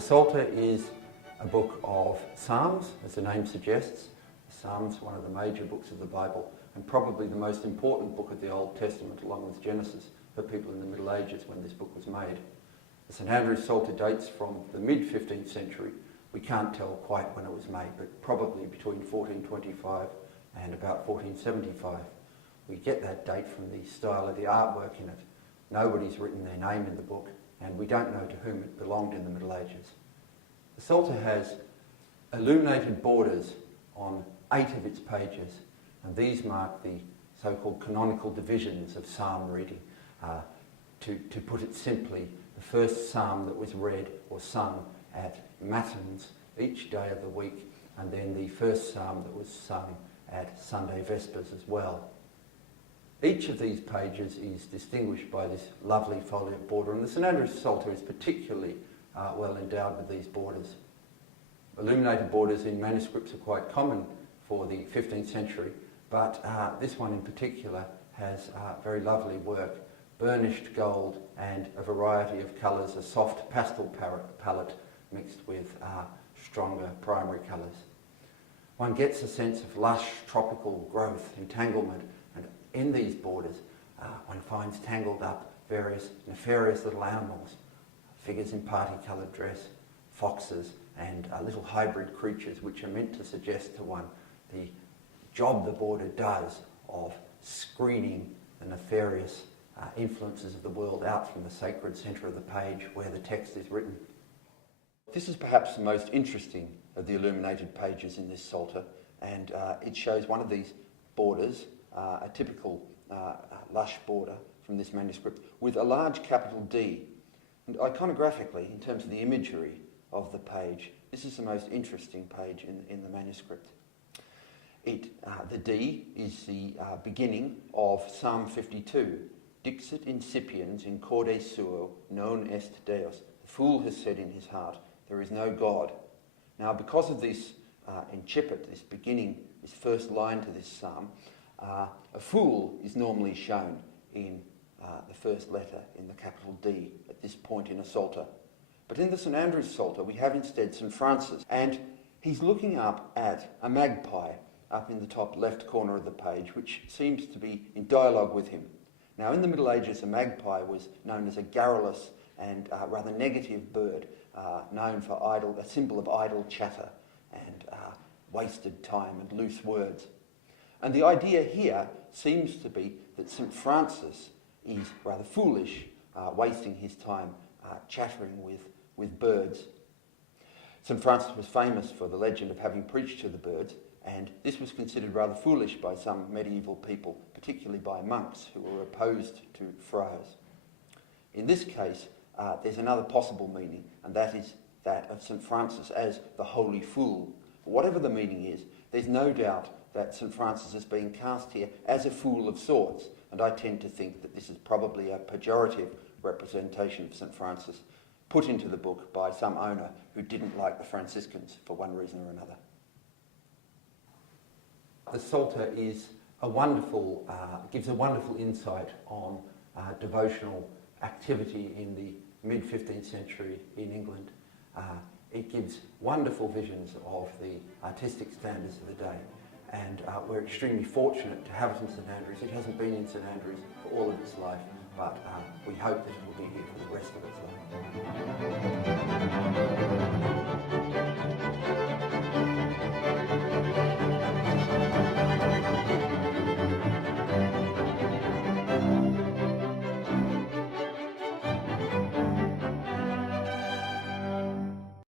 The Psalter is a book of Psalms, as the name suggests. The Psalms, one of the major books of the Bible, and probably the most important book of the Old Testament, along with Genesis, for people in the Middle Ages when this book was made. The St Andrews Psalter dates from the mid-15th century. We can't tell quite when it was made, but probably between 1425 and about 1475. We get that date from the style of the artwork in it. Nobody's written their name in the book, and we don't know to whom it belonged in the Middle Ages. The Psalter has illuminated borders on 8 of its pages, and these mark the so-called canonical divisions of psalm reading. To put it simply, the first psalm that was read or sung at Matins each day of the week, and then the first psalm that was sung at Sunday Vespers as well. Each of these pages is distinguished by this lovely foliate border, and the St Andrews Psalter is particularly well endowed with these borders. Illuminated borders in manuscripts are quite common for the 15th century, but this one in particular has very lovely work, burnished gold and a variety of colours, a soft pastel palette mixed with stronger primary colours. One gets a sense of lush tropical growth, entanglement, and in these borders one finds tangled up various nefarious little animals, figures in party-coloured dress, foxes, and little hybrid creatures which are meant to suggest to one the job the border does of screening the nefarious influences of the world out from the sacred centre of the page where the text is written. This is perhaps the most interesting of the illuminated pages in this Psalter, and it shows one of these borders, a typical lush border from this manuscript, with a large capital D. And iconographically, in terms of the imagery of the page, this is the most interesting page in the manuscript. The D is the beginning of Psalm 52. Dixit incipiens in corde suo non est Deus. The fool has said in his heart, there is no God. Now, because of this incipit, this beginning, this first line to this psalm, a fool is normally shown in the first letter in the capital D at this point in a Psalter. But in the St Andrews Psalter we have instead St Francis, and he's looking up at a magpie up in the top left corner of the page, which seems to be in dialogue with him. Now, in the Middle Ages, a magpie was known as a garrulous and rather negative bird, known for a symbol of idle chatter and wasted time and loose words. And the idea here seems to be that St Francis is rather foolish, wasting his time chattering with birds. St Francis was famous for the legend of having preached to the birds, and this was considered rather foolish by some medieval people, particularly by monks who were opposed to friars. In this case, there's another possible meaning, and that is that of St Francis as the holy fool. But whatever the meaning is, there's no doubt that St Francis is being cast here as a fool of sorts, and I tend to think that this is probably a pejorative representation of St Francis put into the book by some owner who didn't like the Franciscans for one reason or another. The Psalter is gives a wonderful insight on devotional activity in the mid-15th century in England. It gives wonderful visions of the artistic standards of the day, and we're extremely fortunate to have it in St Andrews. It hasn't been in St Andrews for all of its life, but we hope that it will be here for the rest of its life.